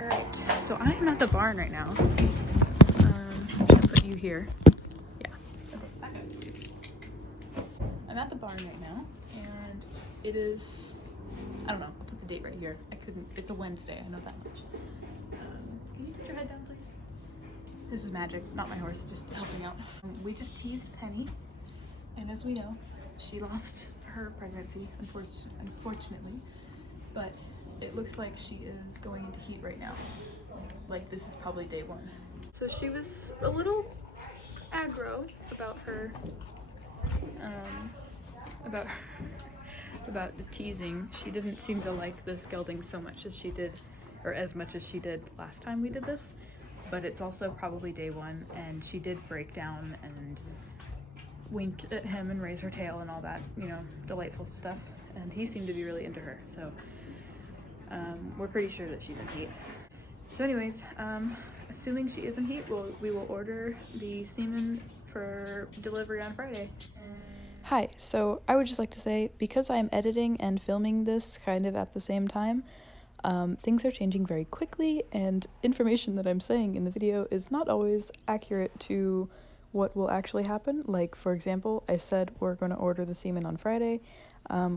Alright, so I am at the barn right now. I'm gonna put you here. Yeah. Okay. I'm at the barn right now, and it is, I don't know, I'll put the date right here. It's a Wednesday, I know that much. Can you put your head down, please? This is Magic, not my horse, just helping out. We just teased Penny, and as we know, she lost her pregnancy, unfortunately, but it looks like she is going into heat right now. Like, this is probably day one. So she was a little aggro about her, about the teasing. She didn't seem to like the gelding so much as she did, or as much as she did last time we did this, but it's also probably day one, and she did break down and wink at him and raise her tail and all that, you know, delightful stuff, and he seemed to be really into her, so we're pretty sure that she's in heat. So anyways, assuming she is in heat, we will order the semen for delivery on Friday. Hi, so I would just like to say, because I am editing and filming this kind of at the same time, things are changing very quickly, and information that I'm saying in the video is not always accurate to what will actually happen. Like, for example, I said we're going to order the semen on Friday.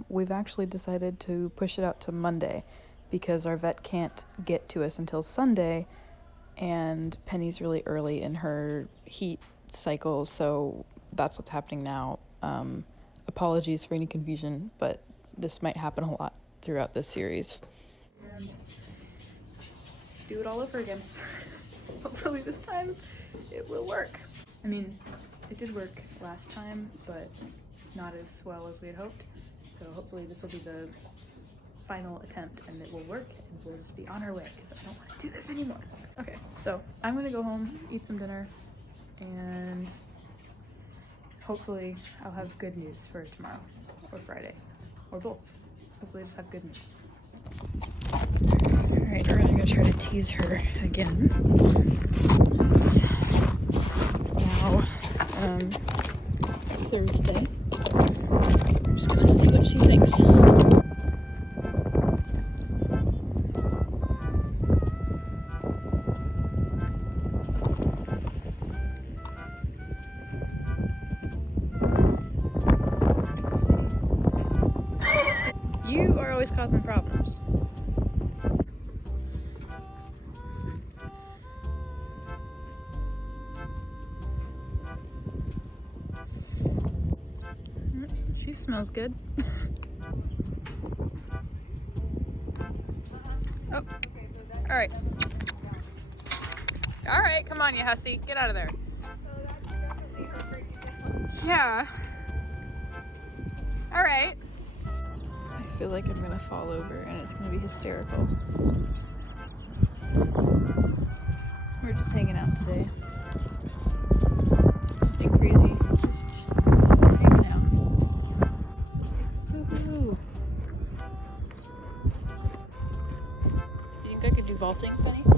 We've actually decided to push it out to Monday because our vet can't get to us until Sunday, and Penny's really early in her heat cycle, so that's what's happening now. Apologies for any confusion, but this might happen a lot throughout this series. Do it all over again. Hopefully this time it will work. I mean, it did work last time, but not as well as we had hoped. So hopefully this will be the final attempt and it will work, and we'll just be on our way because I don't want to do this anymore. Okay, so I'm gonna go home, eat some dinner, and hopefully I'll have good news for tomorrow or Friday or both. Hopefully I just have good news. Alright, we're gonna try to tease her again. It's now Thursday. I'm just gonna see what she thinks. You are always causing problems. She smells good. Oh, all right. All right, come on, you hussy. Get out of there. Yeah. All right. I feel like I'm gonna fall over and it's gonna be hysterical. We're just hanging out today. Nothing crazy, just hanging out. Woohoo! Do you think I could do vaulting, Penny? You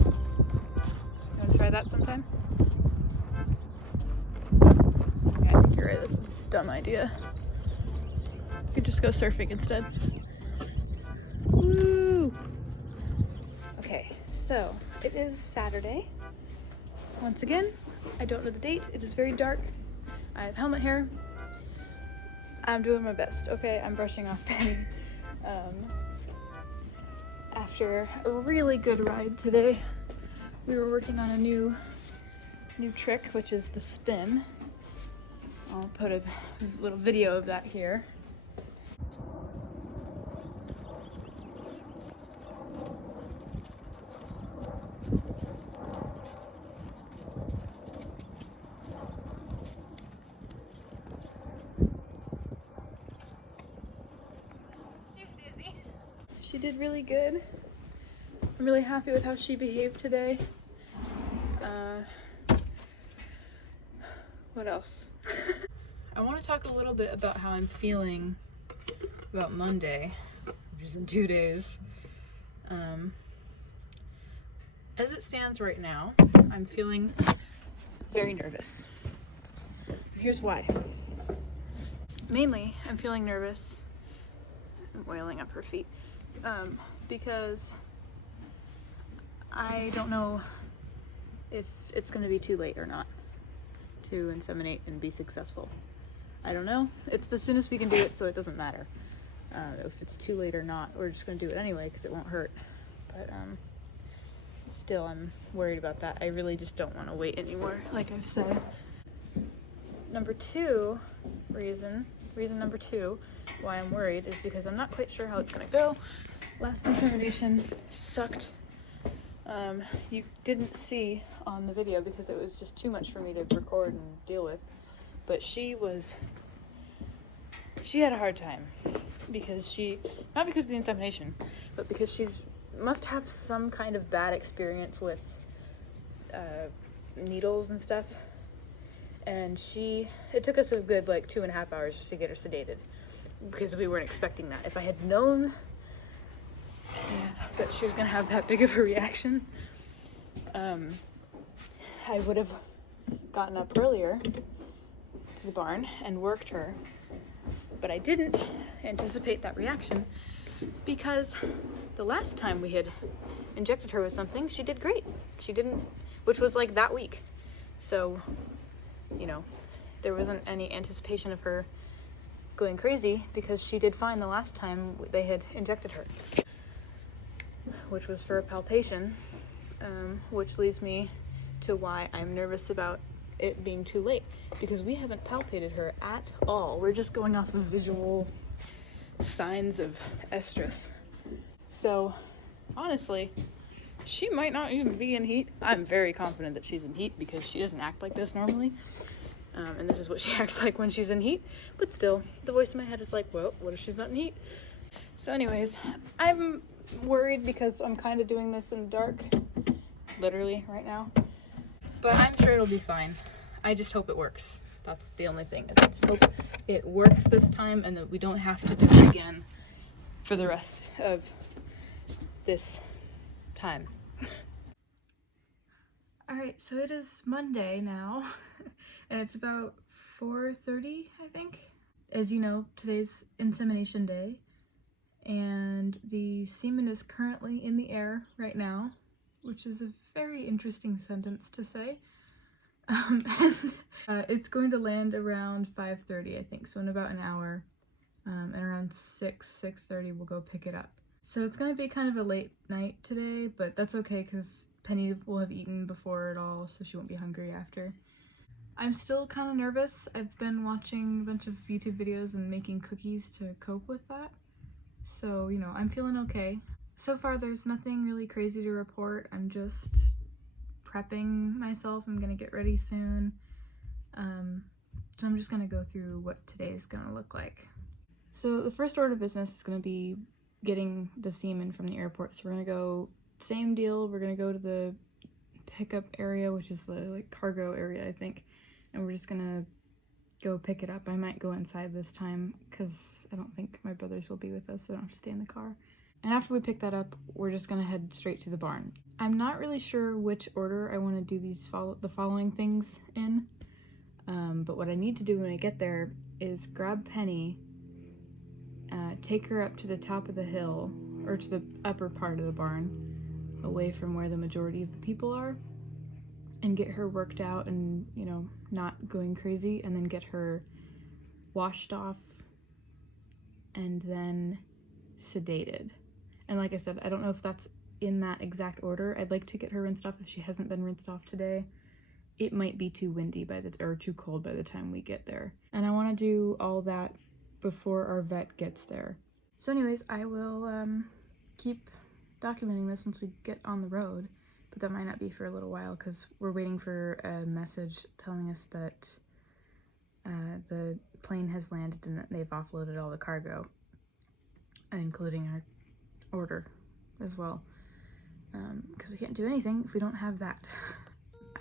wanna try that sometime? Okay, I think you're right, this is a dumb idea. You could just go surfing instead. Woo! Okay, so it is Saturday. Once again, I don't know the date. It is very dark. I have helmet hair. I'm doing my best, okay? I'm brushing off Penny. After a really good ride today, we were working on a new trick, which is the spin. I'll put a little video of that here. She did really good. I'm really happy with how she behaved today. What else? I want to talk a little bit about how I'm feeling about Monday, which is in 2 days. As it stands right now, I'm feeling very nervous. Here's why. Mainly, I'm feeling nervous. I'm oiling up her feet. Because I don't know if it's going to be too late or not to inseminate and be successful. I don't know. It's the soonest we can do it, so it doesn't matter. If it's too late or not, we're just going to do it anyway because it won't hurt. But still, I'm worried about that. I really just don't want to wait anymore, like I've said. Reason number two why I'm worried is because I'm not quite sure how it's going to go. Last insemination sucked. You didn't see on the video because it was just too much for me to record and deal with. But she had a hard time because not because of the insemination, but because she's must have some kind of bad experience with needles and stuff. And it took us a good like 2.5 hours just to get her sedated because we weren't expecting that. If I had known that she was gonna have that big of a reaction, I would have gotten up earlier to the barn and worked her. But I didn't anticipate that reaction because the last time we had injected her with something, she did great. She didn't, which was like that week. So, you know, there wasn't any anticipation of her going crazy because she did fine the last time they had injected her, which was for a palpation, which leads me to why I'm nervous about it being too late, because we haven't palpated her at all. We're just going off of visual signs of estrus. So honestly, she might not even be in heat. I'm very confident that she's in heat because she doesn't act like this normally. And this is what she acts like when she's in heat. But still, the voice in my head is like, well, what if she's not in heat? So anyways, I'm worried because I'm kind of doing this in the dark, literally right now. But I'm sure it'll be fine. I just hope it works. That's the only thing. I just hope it works this time and that we don't have to do it again for the rest of this time. Alright, so it is Monday now, and it's about 4:30, I think. As you know, today's insemination day, and the semen is currently in the air right now, which is a very interesting sentence to say. It's going to land around 5:30, I think, so in about an hour, and around 6:30 we'll go pick it up. So it's going to be kind of a late night today, but that's okay because Penny will have eaten before it all, so she won't be hungry after. I'm still kind of nervous. I've been watching a bunch of YouTube videos and making cookies to cope with that. So, you know, I'm feeling okay. So far, there's nothing really crazy to report. I'm just prepping myself. I'm gonna get ready soon. So I'm just gonna go through what today is gonna look like. So the first order of business is gonna be getting the semen from the airport. So we're gonna go, same deal, we're gonna go to the pickup area, which is the like cargo area, I think. And we're just gonna go pick it up. I might go inside this time because I don't think my brothers will be with us, so I don't have to stay in the car. And after we pick that up, we're just gonna head straight to the barn. I'm not really sure which order I want to do the following things in, but what I need to do when I get there is grab Penny, take her up to the top of the hill, or to the upper part of the barn, away from where the majority of the people are, and get her worked out and, you know, not going crazy, and then get her washed off and then sedated. And like I said, I don't know if that's in that exact order. I'd like to get her rinsed off if she hasn't been rinsed off today. It might be too windy or too cold by the time we get there. And I want to do all that before our vet gets there. So anyways, I will keep documenting this once we get on the road, but that might not be for a little while because we're waiting for a message telling us that the plane has landed and that they've offloaded all the cargo, including our order as well, because we can't do anything if we don't have that.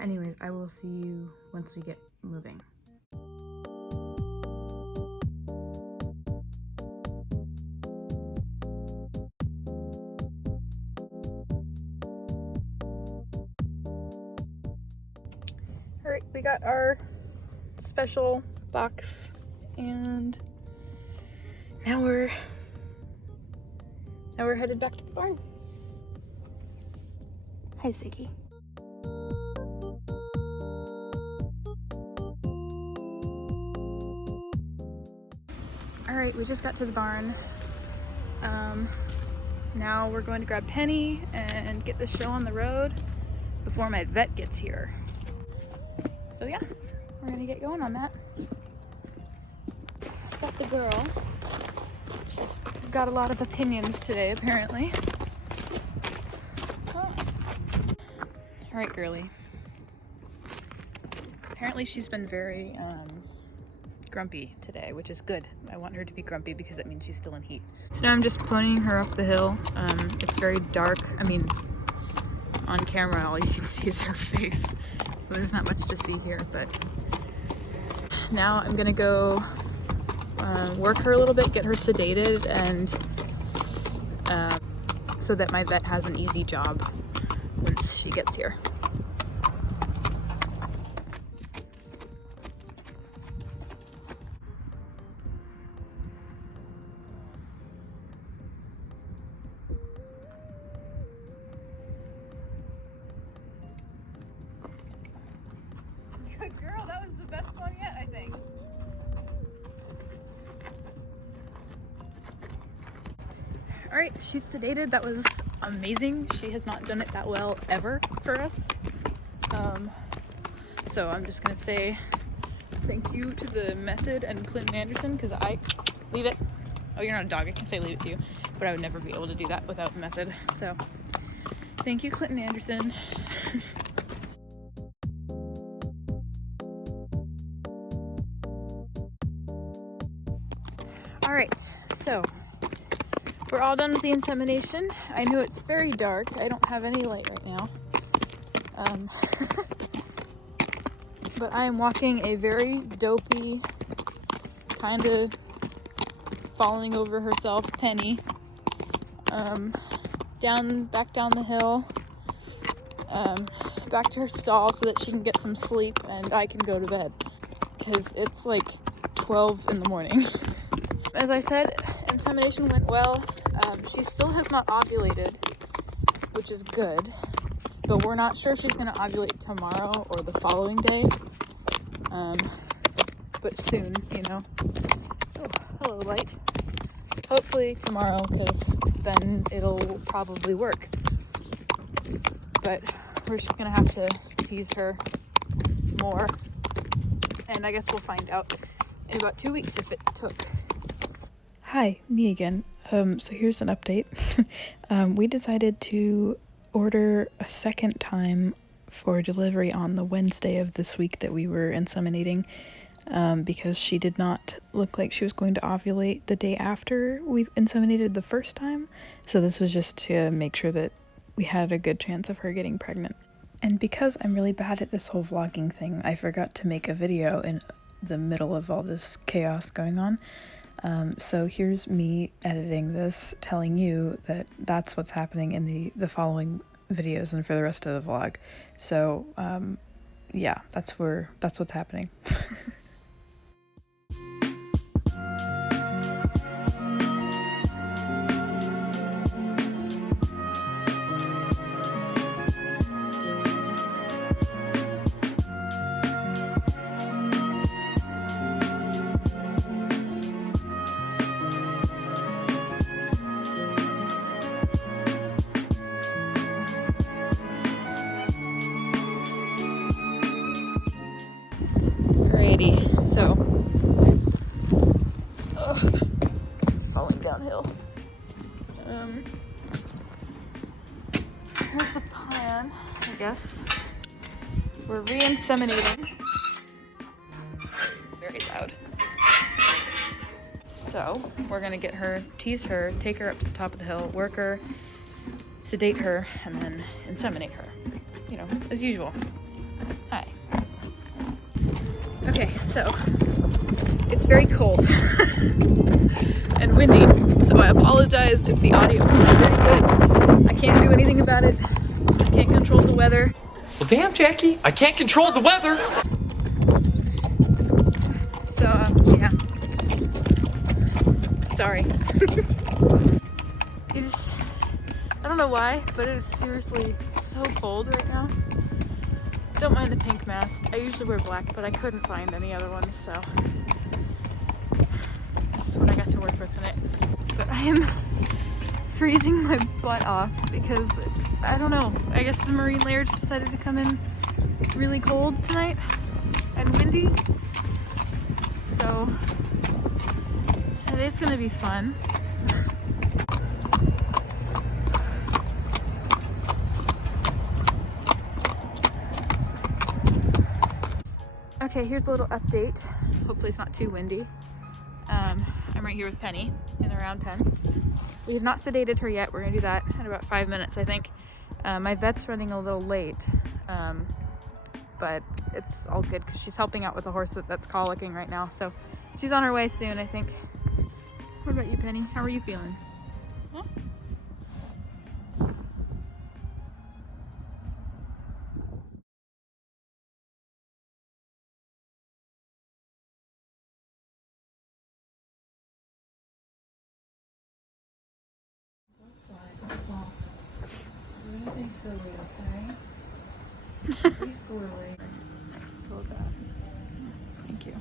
Anyways, I will see you once we get moving. Alright, we got our special box and now we're headed back to the barn. Hi, Ziggy. All right, we just got to the barn. Now we're going to grab Penny and get the show on the road before my vet gets here. So yeah, we're gonna get going on that. Got the girl. She's got a lot of opinions today, apparently. Oh. All right, girly. Apparently she's been very grumpy today, which is good. I want her to be grumpy because that means she's still in heat. So now I'm just ponying her up the hill. It's very dark. I mean, on camera all you can see is her face, so there's not much to see here, but now I'm gonna go work her a little bit, get her sedated, and so that my vet has an easy job once she gets here. Good girl, that was the best one yet, I think. All right, she's sedated. That was amazing. She has not done it that well ever for us. So I'm just gonna say thank you to the method and Clinton Anderson, because leave it. Oh, you're not a dog. I can say leave it to you, but I would never be able to do that without the method. So thank you, Clinton Anderson. All right, so we're all done with the insemination. I know it's very dark. I don't have any light right now. But I am walking a very dopey, kind of falling over herself Penny back down the hill, back to her stall so that she can get some sleep and I can go to bed because it's like 12 in the morning. As I said, insemination went well. She still has not ovulated, which is good, but we're not sure if she's going to ovulate tomorrow or the following day, but soon, you know. Oh, hello, light. Hopefully tomorrow, because then it'll probably work, but we're just going to have to tease her more, and I guess we'll find out in about 2 weeks if it took. Hi, me again. So here's an update. We decided to order a second time for delivery on the Wednesday of this week that we were inseminating, because she did not look like she was going to ovulate the day after we inseminated the first time. So this was just to make sure that we had a good chance of her getting pregnant. And because I'm really bad at this whole vlogging thing, I forgot to make a video in the middle of all this chaos going on. So here's me editing this, telling you that that's what's happening in the following videos and for the rest of the vlog. So, yeah, that's what's happening. So, falling downhill. Here's the plan, I guess. We're re-inseminating. Very loud. So, we're gonna get her, tease her, take her up to the top of the hill, work her, sedate her, and then inseminate her. You know, as usual. Hi. Okay, so it's very cold and windy, so I apologize if the audio is not very good. I can't do anything about it. I can't control the weather. Well, damn, Jackie, I can't control the weather. So, yeah. Sorry. It is, I don't know why, but it is seriously so cold right now. Don't mind the pink mask. I usually wear black, but I couldn't find any other ones, so this is what I got to work with tonight. But I am freezing my butt off because, I don't know, I guess the marine layer just decided to come in really cold tonight and windy. So today's gonna be fun. Okay, here's a little update. Hopefully it's not too windy. I'm right here with Penny in the round pen. We have not sedated her yet. We're gonna do that in about 5 minutes, I think. My vet's running a little late, but it's all good because she's helping out with a horse that's colicking right now. So she's on her way soon, I think. What about you, Penny? How are you feeling? Huh? Anything silly, okay? Be squirrely. Hold that. Thank you.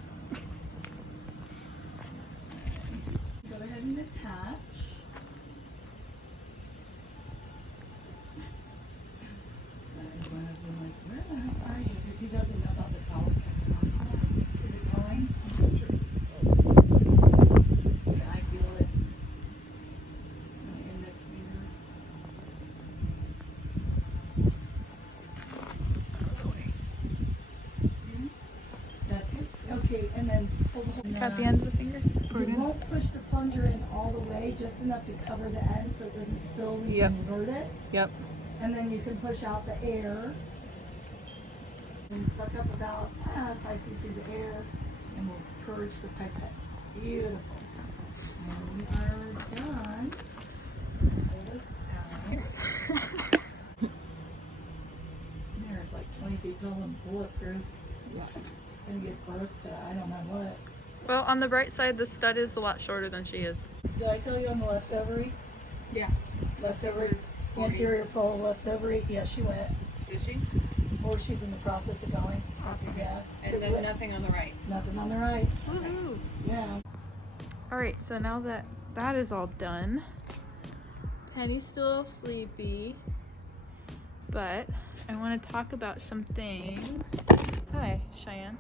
Go ahead and attach. Everyone is like, where the heck are you? Because he doesn't know about the collar. Is it going? I'm sure it's still. Yeah, I feel it. My index finger. That's it. Okay, and then pull the whole. Cut the end of the finger? You won't push the plunger in all the way, just enough to cover the end so it doesn't spill when you invert it. Yep. And then you can push out the air and suck up about 5 cc's of air, and we'll purge the pipette. Beautiful. And we are done. Pull this out. There's like 20 feet tall and bulletproof. It's gonna get birth to I don't know what. Well, on the bright side, the stud is a lot shorter than she is. Did I tell you on the left ovary? Yeah. Left ovary, anterior pole, left ovary. Yeah, she went. Did she? Or she's in the process of going. Awesome. Yeah. And then nothing on the right. Nothing on the right. Woohoo! Yeah. Alright, so now that that is all done, Penny's still sleepy, but I want to talk about some things. Hi, Cheyenne.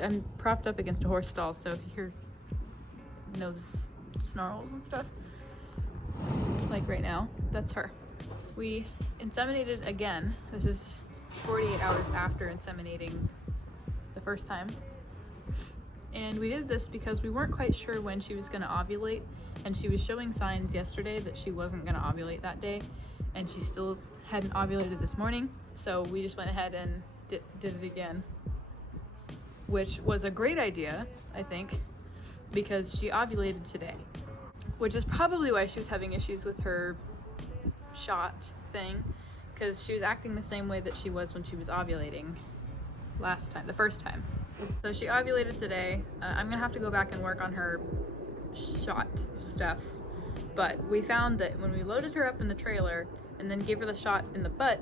I'm propped up against a horse stall, so if you hear nose snarls and stuff, like right now, that's her. We inseminated again. This is 48 hours after inseminating the first time. And we did this because we weren't quite sure when she was going to ovulate, and she was showing signs yesterday that she wasn't going to ovulate that day, and she still hadn't ovulated this morning, so we just went ahead and did it again, which was a great idea, I think, because she ovulated today, which is probably why she was having issues with her shot thing, because she was acting the same way that she was when she was ovulating last time, the first time. So she ovulated today. I'm gonna have to go back and work on her shot stuff, but we found that when we loaded her up in the trailer and then gave her the shot in the butt,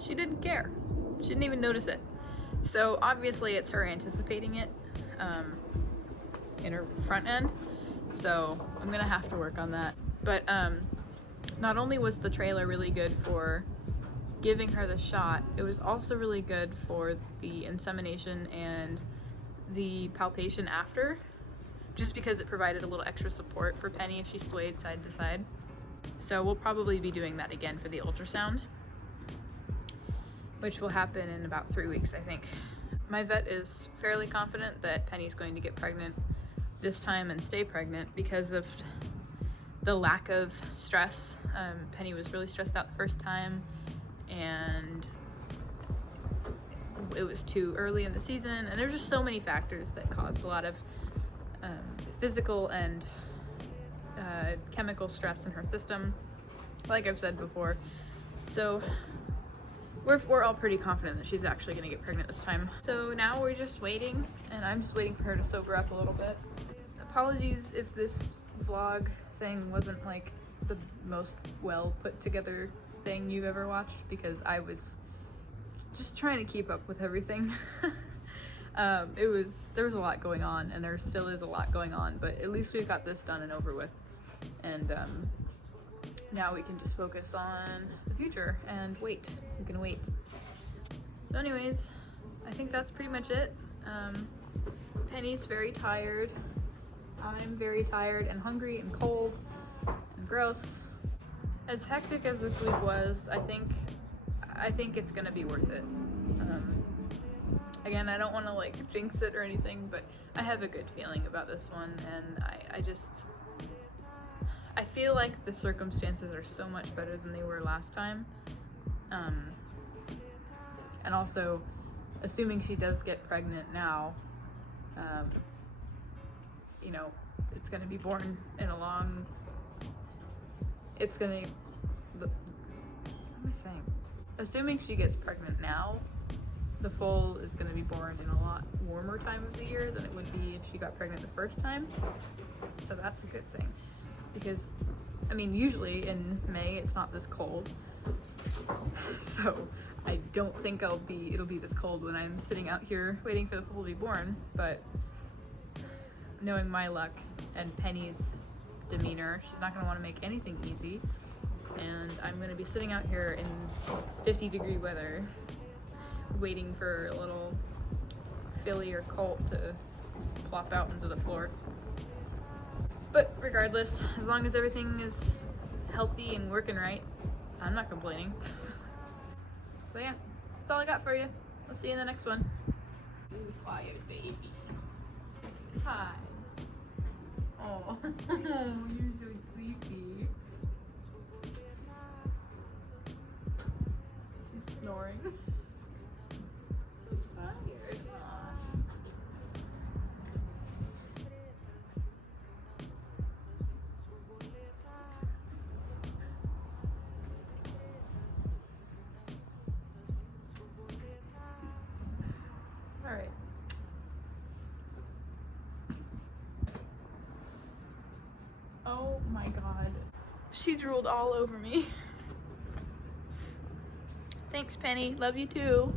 she didn't care. She didn't even notice it. So obviously it's her anticipating it in her front end. So I'm gonna have to work on that. But not only was the trailer really good for giving her the shot, it was also really good for the insemination and the palpation after, just because it provided a little extra support for Penny if she swayed side to side. So we'll probably be doing that again for the ultrasound, which will happen in about 3 weeks, I think. My vet is fairly confident that Penny's going to get pregnant this time and stay pregnant because of the lack of stress. Penny was really stressed out the first time, and it was too early in the season, and there were just so many factors that caused a lot of physical and chemical stress in her system, like I've said before. So we're all pretty confident that she's actually going to get pregnant this time. So now we're just waiting, and I'm just waiting for her to sober up a little bit. Apologies if this vlog thing wasn't like the most well put together thing you've ever watched because I was just trying to keep up with everything. There was a lot going on, and there still is a lot going on, but at least we've got this done and over with. And now we can just focus on the future and wait. We can wait. So anyways, I think that's pretty much it. Penny's very tired. I'm very tired and hungry and cold and gross. As hectic as this week was, I think it's gonna be worth it. Again, I don't want to like jinx it or anything, but I have a good feeling about this one, and I feel like the circumstances are so much better than they were last time. And also, assuming she does get pregnant now, you know, it's gonna be born in a long, it's gonna, what am I saying? Assuming she gets pregnant now, the foal is going to be born in a lot warmer time of the year than it would be if she got pregnant the first time. So that's a good thing. Because, I mean, usually in May it's not this cold. So I don't think it'll be this cold when I'm sitting out here waiting for the foal to be born. But knowing my luck and Penny's demeanor, she's not going to want to make anything easy. And I'm going to be sitting out here in 50-degree weather waiting for a little filly or colt to plop out into the floor. But regardless, as long as everything is healthy and working right, I'm not complaining. So yeah, that's all I got for you. I'll see you in the next one. Who's tired, baby? Hi. Oh, you're so sleepy. She's snoring. Alright. Oh my god. She drooled all over me. Thanks, Penny. Love you too.